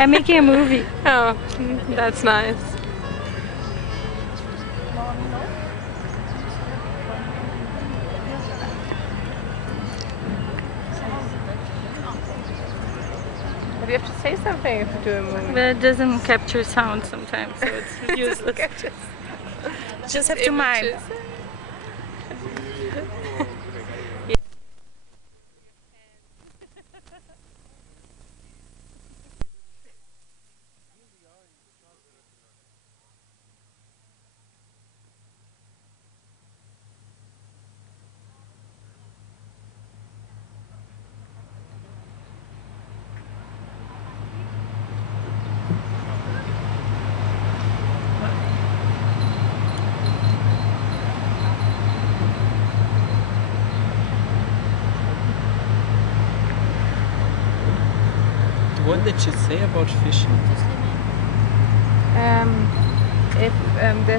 I'm making a movie. Oh, that's nice. But you have to say something if you do a movie. But it doesn't capture sound sometimes, so it's useless. Just have to mime. What did you say about fishing? If there's